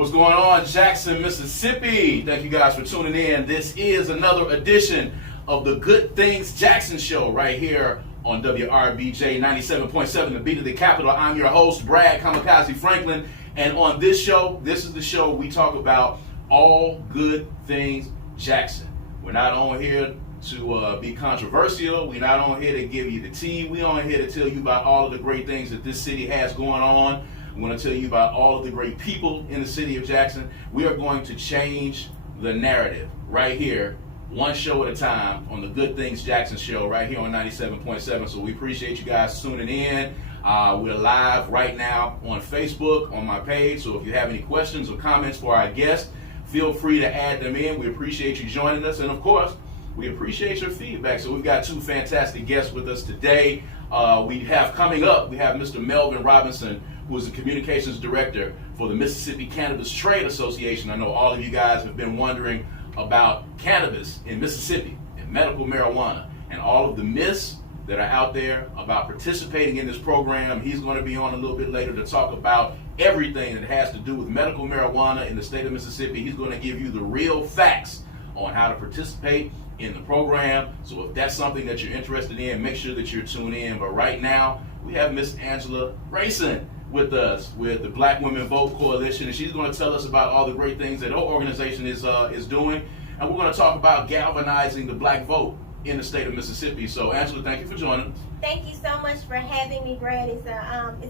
What's going on, Jackson, Mississippi? Thank you guys for tuning in. This is another edition of the Good Things Jackson Show right here on WRBJ 97.7, the beat of the capital. I'm your host, Brad Kamikaze Franklin. And on this show, this is the show we talk about all good things Jackson. We're not on here to be controversial. We're not on here to give you the tea. We're on here to tell you about all of the great things that this city has going on. I'm going to tell you about all of the great people in the city of Jackson. We are going to change the narrative right here, one show at a time, on the Good Things Jackson Show right here on 97.7. So we appreciate you guys tuning in. We're live right now on Facebook, on my page. So if you have any questions or comments for our guests, feel free to add them in. We appreciate you joining us. And of course, we appreciate your feedback. So we've got two fantastic guests with us today. We have coming up, we have Mr. Melvin Robinson, who is the communications director for the Mississippi Cannabis Trade Association. I know all of you guys have been wondering about cannabis in Mississippi and medical marijuana and all of the myths that are out there about participating in this program. He's going to be on a little bit later to talk about everything that has to do with medical marijuana in the state of Mississippi. He's going to give you the real facts on how to participate in the program. So if that's something that you're interested in, make sure that you're tuned in. But right now, we have Miss Angela Grayson with us with the Black Women Vote Coalition, and she's going to tell us about all the great things that her organization is doing. And we're going to talk about galvanizing the black vote in the state of Mississippi. So Angela, thank you for joining us. Thank you so much for having me, Brad. It's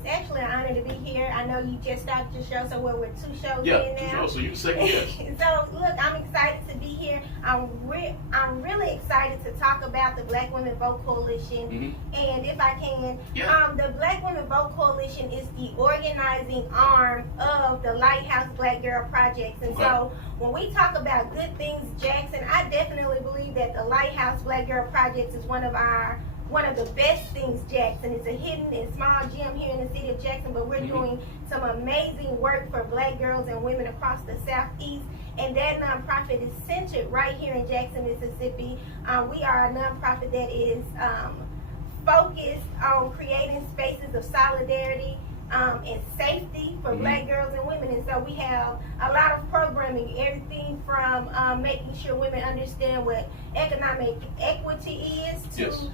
actually an honor to be here. I know you just started your show, so we're two shows in now. So you're second guest. So look, I'm excited to be here. I'm really excited to talk about the Black Women Vote Coalition. And if I can, the Black Women Vote Coalition is the organizing arm of the Lighthouse Black Girl Projects. And so when we talk about Good Things Jackson, I definitely believe that the Lighthouse Black Girl Projects is one of the best things Jackson. It's a hidden and small gem here in the city of Jackson, but we're doing some amazing work for black girls and women across the Southeast. And that nonprofit is centered right here in Jackson, Mississippi. We are a nonprofit that is focused on creating spaces of solidarity and safety for black girls and women. And so we have a lot of programming, everything from making sure women understand what economic equity is to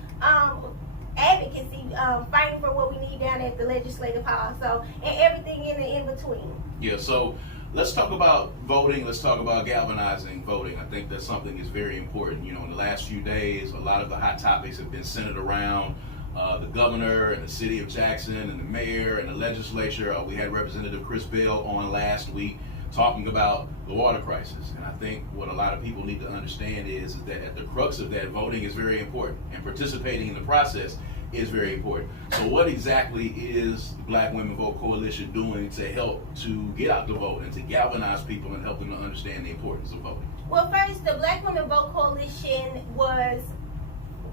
advocacy, fighting for what we need down at the legislative hall. So, and everything in between. Yeah, so let's talk about voting. Let's talk about galvanizing voting. I think that's something that's very important. You know, in the last few days, a lot of the hot topics have been centered around the governor and the city of Jackson and the mayor and the legislature. We had Representative Chris Bell on last week talking about the water crisis. And I think what a lot of people need to understand is that at the crux of that, voting is very important, and participating in the process is very important. So what exactly is the Black Women Vote Coalition doing to help to get out the vote and to galvanize people and help them to understand the importance of voting? Well, first, the Black Women Vote Coalition was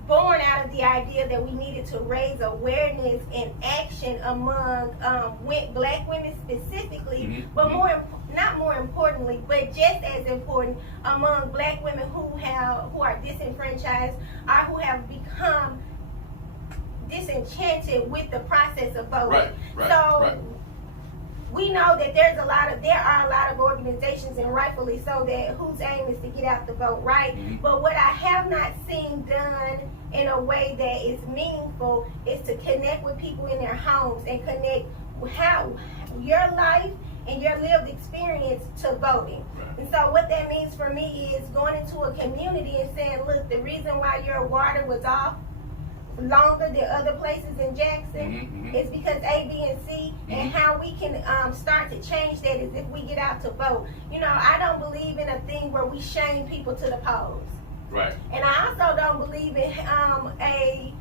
born out of the idea that we needed to raise awareness and action among black women specifically, but not more importantly, but just as important, among black women who are disenfranchised or who have become disenchanted with the process of voting. We know that there are a lot of organizations, and rightfully so, that whose aim is to get out the vote, right? But what I have not seen done in a way that is meaningful is to connect with people in their homes and connect how your life and your lived experience to voting. And so what that means for me is going into a community and saying, look, the reason why your water was off longer than other places in Jackson is because A, B, and C, and how we can start to change that is if we get out to vote. You know, I don't believe in a thing where we shame people to the polls. And I also don't believe in a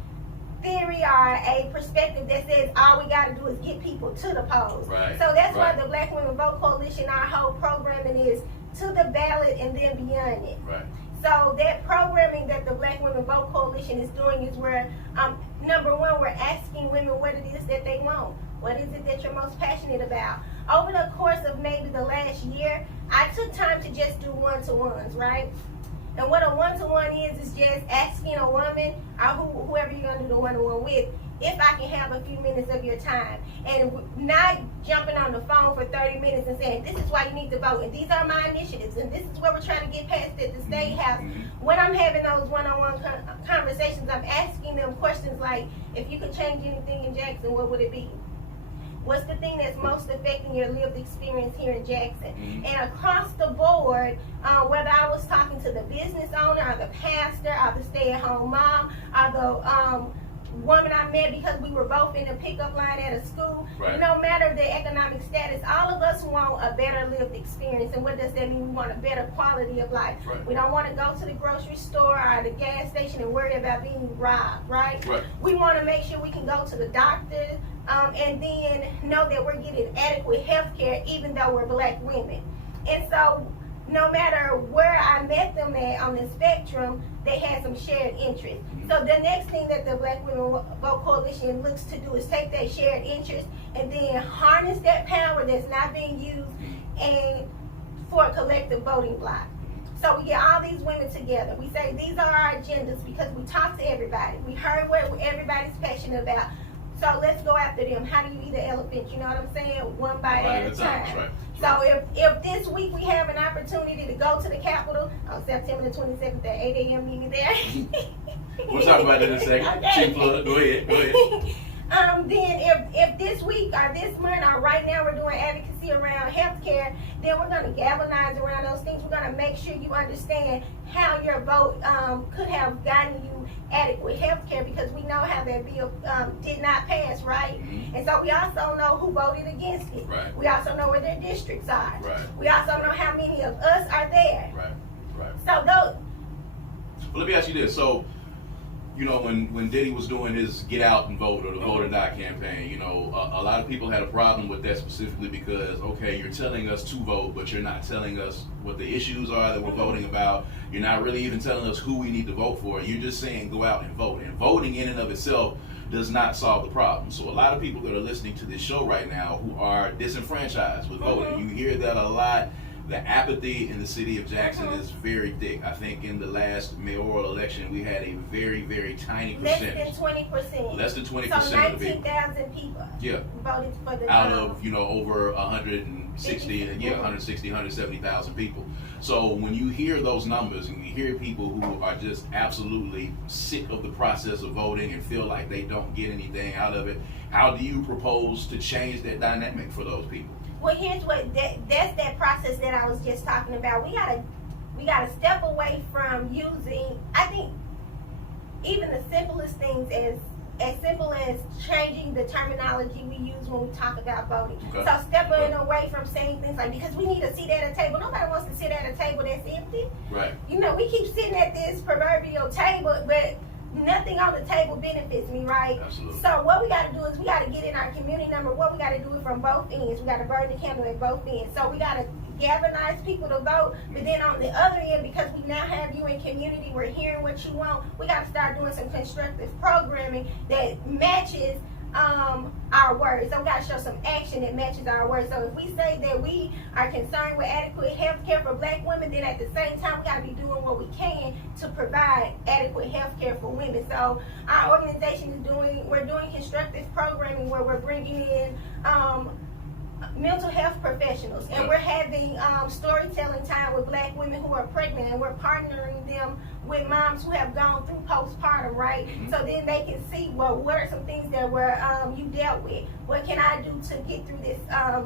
theory or a perspective that says all we got to do is get people to the polls. So that's why the Black Women Vote Coalition, our whole programming is to the ballot and then beyond it. So that programming that the Black Women Vote Coalition is doing is where, number one, we're asking women what it is that they want. What is it that you're most passionate about? Over the course of maybe the last year, I took time to just do one-to-ones, right? And what a one-to-one is just asking a woman, or whoever you're going to do the one-to-one with, if I can have a few minutes of your time, and not jumping on the phone for 30 minutes and saying, this is why you need to vote, and these are my initiatives, and this is what we're trying to get passed at the State House. When I'm having those one-on-one conversations, I'm asking them questions like, if you could change anything in Jackson, what would it be? What's the thing that's most affecting your lived experience here in Jackson? And across the board, whether I was talking to the business owner or the pastor or the stay-at-home mom or the woman I met because we were both in the pickup line at a school, no matter the economic status, all of us want a better lived experience. And what does that mean? We want a better quality of life. We don't want to go to the grocery store or the gas station and worry about being robbed, right? We want to make sure we can go to the doctor and then know that we're getting adequate health care even though we're Black women. And so no matter where I met them at on the spectrum, they had some shared interest. So the next thing that the Black Women Vote Coalition looks to do is take that shared interest and then harness that power that's not being used and for a collective voting block. So we get all these women together. We say these are our agendas because we talk to everybody. We heard what everybody's passionate about. So let's go after them. How do you eat an elephant? You know what I'm saying? One bite at a time. So if this week we have an opportunity to go to the Capitol on September the 27th at 8 a.m., meet me there. We'll talk about that in a second. Okay. Chief Flood, go ahead. Then if this week or this month or right now we're doing advocacy around healthcare, then we're going to galvanize around those things. We're going to make sure you understand how your vote could have gotten you adequate health care, because we know how that bill did not pass, right? And so we also know who voted against it. We also know where their districts are. We also know how many of us are there. So those. Well, let me ask you this. So, you know, when Diddy was doing his Get Out and Vote or the Vote or Die campaign, you know, a lot of people had a problem with that specifically because, okay, you're telling us to vote, but you're not telling us what the issues are that we're voting about. You're not really even telling us who we need to vote for. You're just saying go out and vote. And voting in and of itself does not solve the problem. So a lot of people that are listening to this show right now who are disenfranchised with voting, you hear that a lot. The apathy in the city of Jackson is very thick. I think in the last mayoral election, we had a very, very tiny percentage. Less than 20%. Less than 20% so of the people. 19,000 people voted for the out of, you know, over 170,000 people. So when you hear those numbers and you hear people who are just absolutely sick of the process of voting and feel like they don't get anything out of it, how do you propose to change that dynamic for those people? Well, here's what that's that process that I was just talking about. We gotta step away from using, I think, even the simplest things as simple as changing the terminology we use when we talk about voting. So stepping away from saying things like, because we need a seat at a table. Nobody wants to sit at a table that's empty. You know, we keep sitting at this proverbial table, but nothing on the table benefits me, right? So what we got to do is we got to get in our community number. What we got to do it from both ends. We got to burn the candle at both ends. So we got to galvanize people to vote, but then on the other end, because we now have you in community, we're hearing what you want, we got to start doing some constructive programming that matches our words. So we got to show some action that matches our words. So if we say that we are concerned with adequate health care for Black women, then at the same time we got to be doing what we can to provide adequate health care for women. So our organization is we're doing constructive programming where we're bringing in mental health professionals, and we're having storytelling time with Black women who are pregnant, and we're partnering them with moms who have gone through postpartum, right? So then they can see, well, what are some things that you dealt with? What can I do to get through this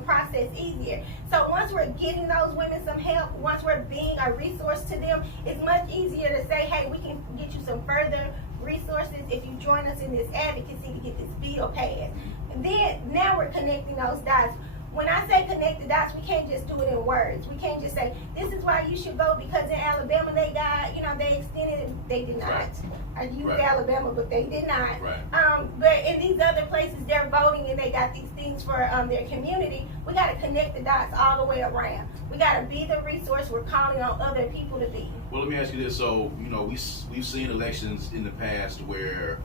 process easier? So once we're getting those women some help, once we're being a resource to them, it's much easier to say, hey, we can get you some further resources if you join us in this advocacy to get this bill passed. And then now we're connecting those dots. When I say connect the dots, we can't just do it in words. We can't just say, this is why you should vote because in Alabama they got, they extended it. They did not. I used Alabama, but they did not. But in these other places, they're voting and they got these things for their community. We got to connect the dots all the way around. We got to be the resource we're calling on other people to be. Well, let me ask you this. So, we've seen elections in the past where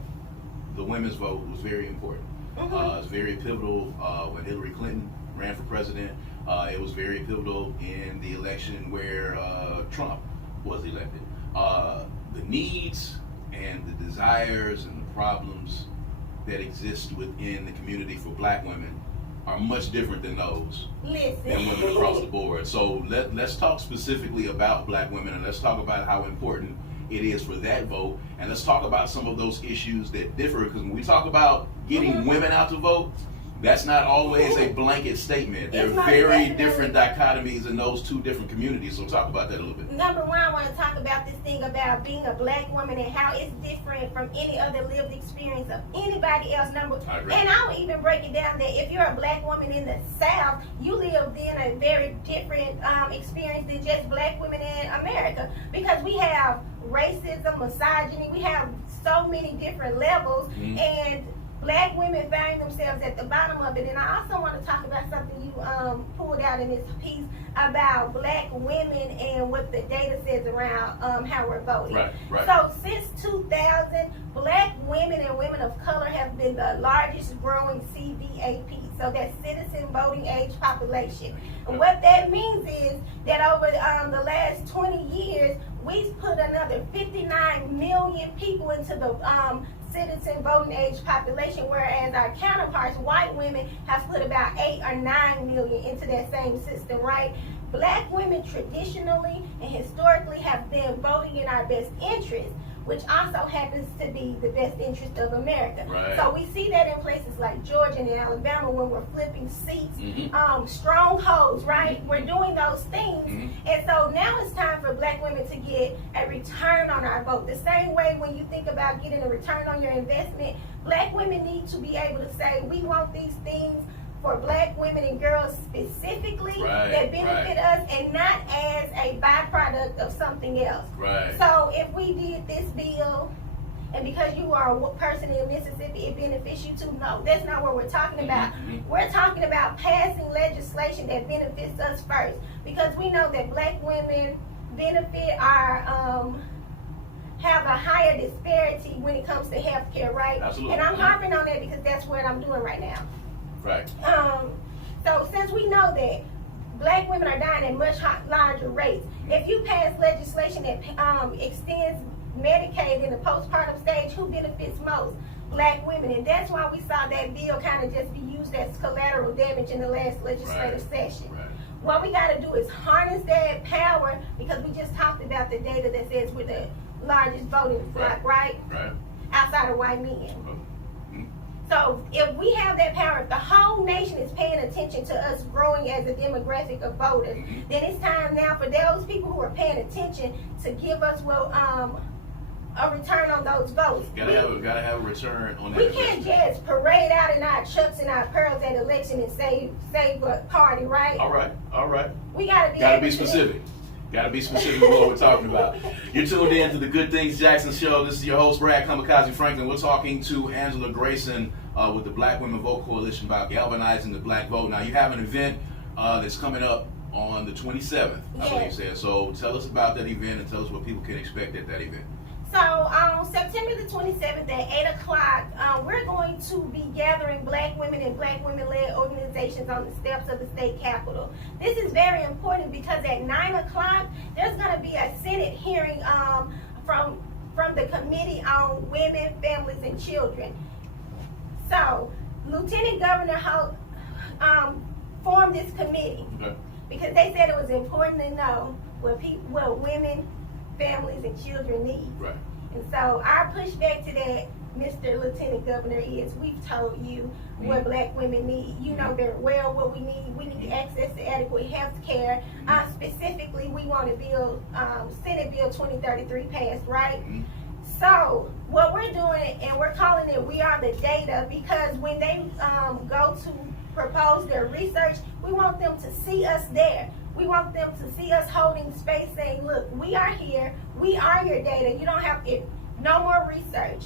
the women's vote was very important. It's very pivotal when Hillary Clinton ran for president. It was very pivotal in the election where Trump was elected. The needs and the desires and the problems that exist within the community for black women are much different than those than women across the board. So let's talk specifically about black women, and let's talk about how important it is for that vote, and let's talk about some of those issues that differ, because when we talk about getting women out to vote, that's not always a blanket statement. There are very different dichotomies in those two different communities, so talk about that a little bit. Number one, I want to talk about this thing about being a black woman and how it's different from any other lived experience of anybody else. And I would even break it down that if you're a black woman in the South, you lived in a very different experience than just black women in America, because we have racism, misogyny, we have so many different levels, and black women find themselves at the bottom of it. And I also want to talk about something you pulled out in this piece about black women and what the data says around how we're voting. Right. So since 2000, black women and women of color have been the largest growing CVAP. So that's citizen voting age population. And what that means is that over the last 20 years, we've put another 59 million people into the citizen voting age population, whereas our counterparts, white women, have put about 8 or 9 million into that same system, right? Black women traditionally and historically have been voting in our best interest, which also happens to be the best interest of America. So we see that in places like Georgia and Alabama when we're flipping seats, strongholds, right? We're doing those things. And so now it's time for black women to get a return on our vote. The same way when you think about getting a return on your investment, black women need to be able to say, we want these things for black women and girls specifically that benefit us, and not as a byproduct of something else. So if we did this bill, and because you are a person in Mississippi, it benefits you too. No, that's not what we're talking about. We're talking about passing legislation that benefits us first, because we know that black women benefit our have a higher disparity when it comes to health care, right? Absolutely. And I'm harping on that because that's what I'm doing right now. So since we know that black women are dying at much larger rates, if you pass legislation that extends Medicaid in the postpartum stage, who benefits most? Black women. And that's why we saw that bill kind of just be used as collateral damage in the last legislative session. What we got to do is harness that power, because we just talked about the data that says we're the largest voting bloc, right? Outside of white men. So if we have that power, if the whole nation is paying attention to us growing as a demographic of voters, then it's time now for those people who are paying attention to give us a return on those votes. Gotta have a return on that. We can't just parade out in our chucks and our pearls at election and save a party, right? All right. We gotta be specific. Got to be specific with what we're talking about. You're tuned in to the Good Things Jackson Show. This is your host, Brad Kamikaze Franklin. We're talking to Angela Grayson with the Black Women Vote Coalition about galvanizing the black vote. Now, you have an event that's coming up on the 27th, I believe, said. So tell us about that event and tell us what people can expect at that event. So on September the 27th at 8 o'clock, we're going to be gathering black women and black women-led organizations on the steps of the state capitol. This is very important because at 9 o'clock, there's going to be a Senate hearing from the Committee on Women, Families, and Children. So Lieutenant Governor formed this committee because they said it was important to know what women, families, and children need. And so our pushback to that, Mr. Lieutenant Governor, is we've told you what black women need. You know very well what we need. We need access to adequate health care. Specifically, we want to build Senate Bill 2033 passed, right? So what we're doing, and we're calling it We Are the Data, because when they go to propose their research, we want them to see us there. We want them to see us holding space saying, look, we are here. We are your data. You don't have to, no more research.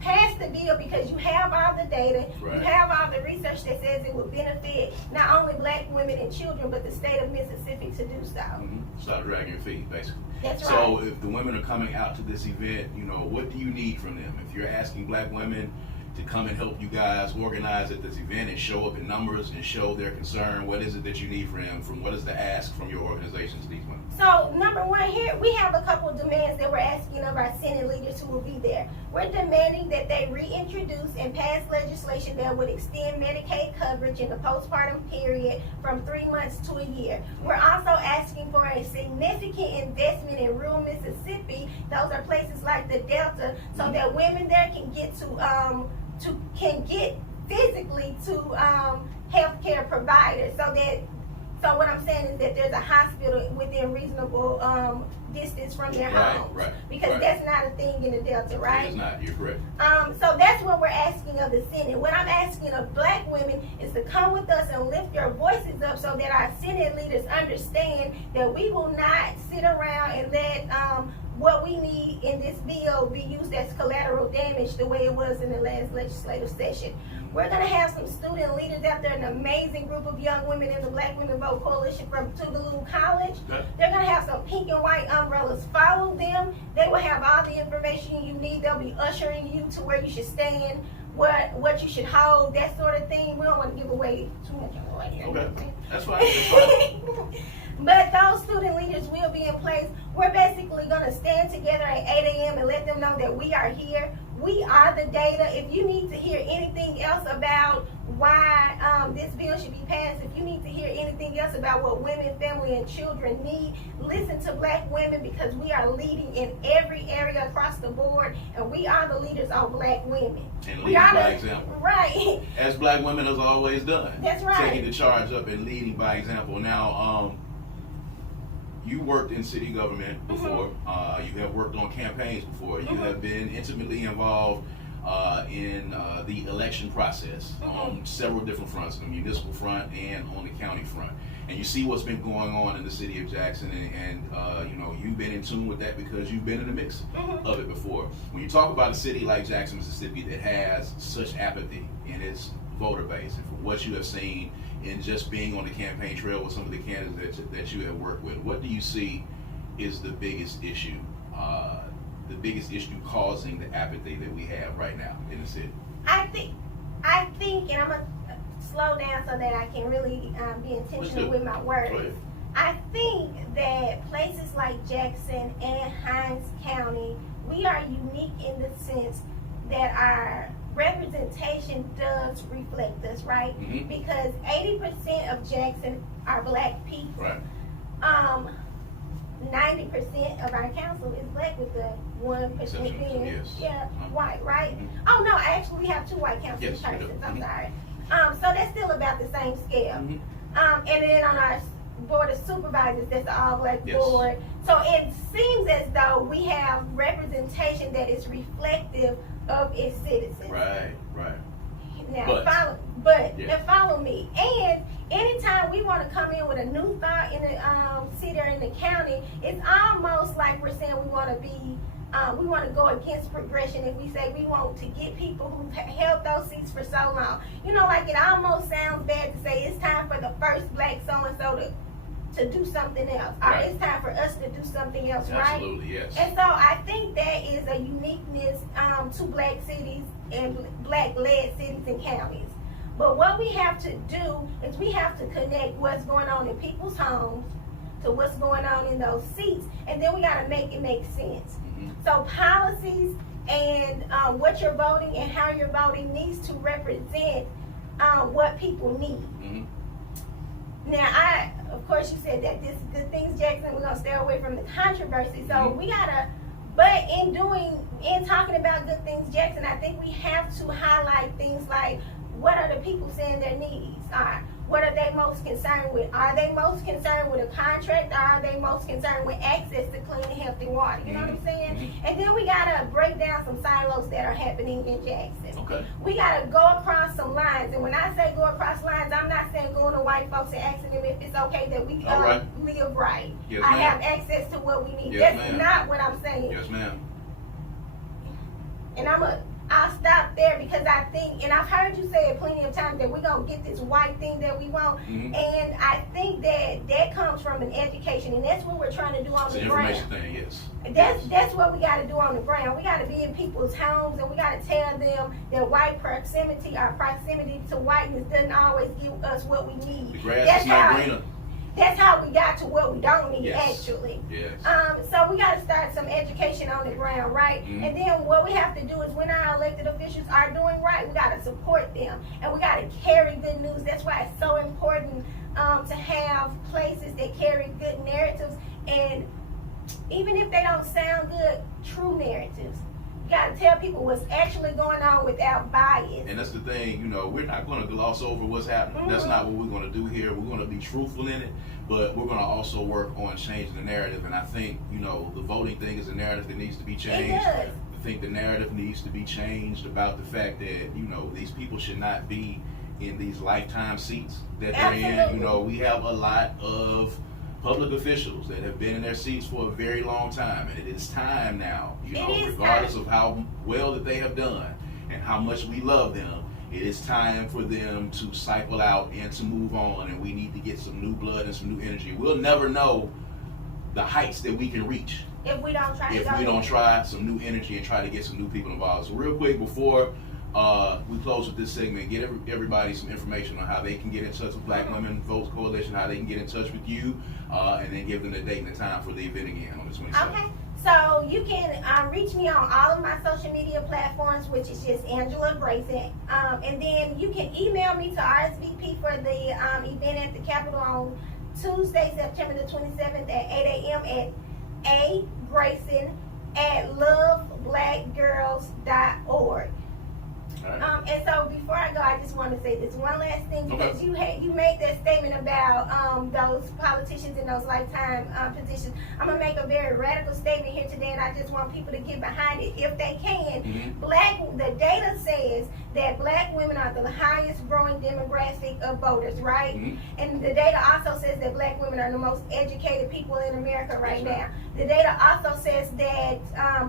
Pass the bill because you have all the data. You have all the research that says it will benefit not only black women and children, but the state of Mississippi to do so. Start dragging your feet, basically. That's right. So if the women are coming out to this event, you know, what do you need from them? If you're asking black women, to come and help you guys organize at this event and show up in numbers and show their concern? What is it that you need from what is the ask from your organizations, these women? So, number one, here we have a couple of demands that we're asking of our Senate leaders who will be there. We're demanding that they reintroduce and pass legislation that would extend Medicaid coverage in the postpartum period from 3 months to a year. We're also asking for a significant investment in rural Mississippi. Those are places like the Delta, so that women there can get physically to healthcare providers. So what I'm saying is that there's a hospital within reasonable distance from their homes. Right. Because that's not a thing in the Delta, right? It's not. You're correct. So that's what we're asking of the Senate. What I'm asking of black women is to come with us and lift your voices up so that our Senate leaders understand that we will not sit around and let what we need in this bill be used as collateral damage the way it was in the last legislative session. We're going to have some student leaders out there, an amazing group of young women in the Black Women Vote Coalition from Tougaloo College. Okay. They're going to have some pink and white umbrellas. Follow them. They will have all the information you need. They'll be ushering you to where you should stand, what you should hold, that sort of thing. We don't want to give away too much away here. Okay, that's fine. That's fine. But those student leaders will be in place. We're basically going to stand together at 8 a.m. and let them know that we are here. We are the data. If you need to hear anything else about why this bill should be passed, if you need to hear anything else about what women, family, and children need, listen to black women, because we are leading in every area across the board, and we are the leaders of black women. And leading by example. Right. As black women has always done. That's right. Taking the charge up and leading by example. Now, you worked in city government before. You have worked on campaigns before. You have been intimately involved in the election process on several different fronts, the municipal front and on the county front. And you see what's been going on in the city of Jackson, and you know, you've been in tune with that because you've been in the mix of it before. When you talk about a city like Jackson, Mississippi, that has such apathy in its voter base, and from what you have seen in just being on the campaign trail with some of the candidates that you have worked with, what do you see is the biggest issue causing the apathy that we have right now in the city? I think, and I'm gonna slow down so that I can really be intentional with my words. I think that places like Jackson and Hinds County, we are unique in the sense that our representation does reflect us, right? Because 80% of Jackson are black people. Right. 90% of our council is black, with the 1% being white, right? Oh no, actually we have 2 white council persons. I'm sorry. So that's still about the same scale. And then on our board of supervisors, that's an all black board. So it seems as though we have representation that is reflective of its citizens. Right. Now, follow me. And anytime we want to come in with a new thought in the city or in the county, it's almost like we're saying we want to go against progression if we say we want to get people who've held those seats for so long. You know, like it almost sounds bad to say it's time for the first black so-and-so to do something else. Or it's time for us to do something else, right? Absolutely, yes. And so I think that is a uniqueness to black cities and black-led cities and counties. But what we have to do is we have to connect what's going on in people's homes to what's going on in those seats, and then we got to make it make sense. So policies and what you're voting and how you're voting needs to represent what people need. Now, of course, you said that this is good things, Jackson. We're gonna stay away from the controversy. So we gotta, but in talking about good things, Jackson, I think we have to highlight things like, what are the people saying their needs are? What are they most concerned with? Are they most concerned with a contract, or are they most concerned with access to clean and healthy water? You know what I'm saying? And then we gotta break down some silos that are happening in Jackson. Okay. We gotta go across some lines, and when I say go across lines, I'm not saying going to white folks and asking them if it's okay that we live right. Yes, I have access to what we need. That's not what I'm saying. Yes, ma'am. And I'll stop there because I think, and I've heard you say it plenty of times, that we're going to get this white thing that we want. Mm-hmm. And I think that comes from an education, and that's what we're trying to do on the ground. It's an information thing, yes. That's what we got to do on the ground. We got to be in people's homes, and we got to tell them that white proximity to whiteness doesn't always give us what we need. The grass is not greener. That's how we got to what we don't need, actually. Yes. So we got to start some education on the ground, right? Mm-hmm. And then what we have to do is when our elected officials are doing right, we got to support them. And we got to carry good news. That's why it's so important to have places that carry good narratives. And even if they don't sound good, true narratives. You got to tell people what's actually going on without bias. And that's the thing, we're not going to gloss over what's happening. Mm-hmm. That's not what we're going to do here. We're going to be truthful in it, but we're going to also work on changing the narrative. And I think, the voting thing is a narrative that needs to be changed. It does. I think the narrative needs to be changed about the fact that, these people should not be in these lifetime seats that they're in. We have a lot of public officials that have been in their seats for a very long time, and it is time now, regardless of how well that they have done and how much we love them, it is time for them to cycle out and to move on, and we need to get some new blood and some new energy. We'll never know the heights that we can reach if we don't try some new energy and try to get some new people involved. So real quick before we close with this segment, get everybody some information on how they can get in touch with Black Women Votes Coalition, how they can get in touch with you, and then give them the date and the time for the event again on the 27th. Okay, so you can reach me on all of my social media platforms, which is just Angela Grayson, and then you can email me to RSVP for the event at the Capitol on Tuesday, September the 27th at 8 a.m. at agrayson@loveblackgirls.org. Right. And so before I go, I just want to say this one last thing, because you made that statement about those politicians in those lifetime positions. I'm going to make a very radical statement here today, and I just want people to get behind it if they can. Mm-hmm. The data says that Black women are the highest growing demographic of voters, right? Mm-hmm. And the data also says that Black women are the most educated people in America right now. The data also says that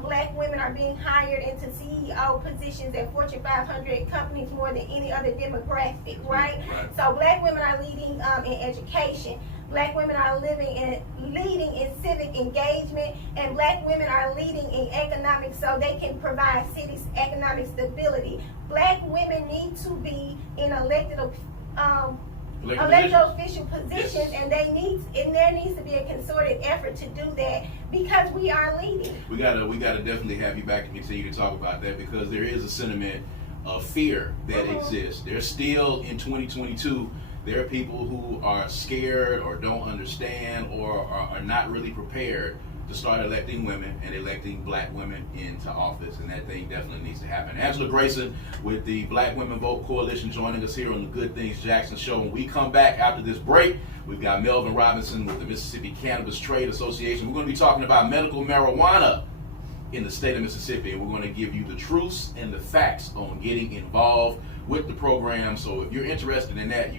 Black women are being hired into CEO positions at Fortune 500 companies more than any other demographic, right? So Black women are leading in education. Black women are leading in civic engagement, and Black women are leading in economics so they can provide cities economic stability. Black women need to be in elected official positions, and there needs to be a concerted effort to do that, because we are leading. We gotta definitely have you back and continue to talk about that, because there is a sentiment of fear that exists. There's still, in 2022, there are people who are scared or don't understand or are not really prepared to start electing women and electing Black women into office, and that thing definitely needs to happen. Angela Grayson with the Black Women Vote Coalition joining us here on the Good Things Jackson Show. When we come back after this break, we've got Melvin Robinson with the Mississippi Cannabis Trade Association. We're going to be talking about medical marijuana in the state of Mississippi, and we're going to give you the truths and the facts on getting involved with the program. So if you're interested in that, you